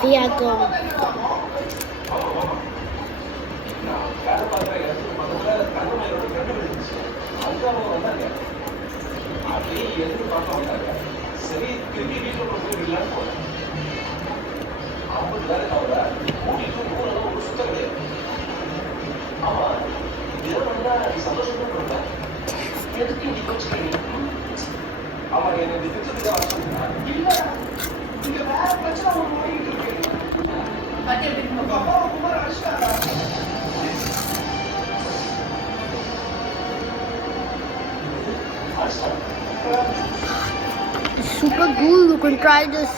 Tiago. சரி திரும்பி வீட்டுல போயிடலான்னு போனேன். 50,000 தவிர கூட்டிட்டு ஒரு சுத்தம் கிடையாது. ஆமா இதெல்லாம் சந்தோஷமே பண்ணல. எதுக்கு நீ கோச்சுக்கிறீங்க? ஆமா எனக்கு திட்டத்துக்கு அவசியம் இல்ல. இங்க வேற பிரச்சனை ஒரு ஓடிட்டு இருக்கு. அப்பா Kumar அடிச்சாரா? Super cool. You can try this.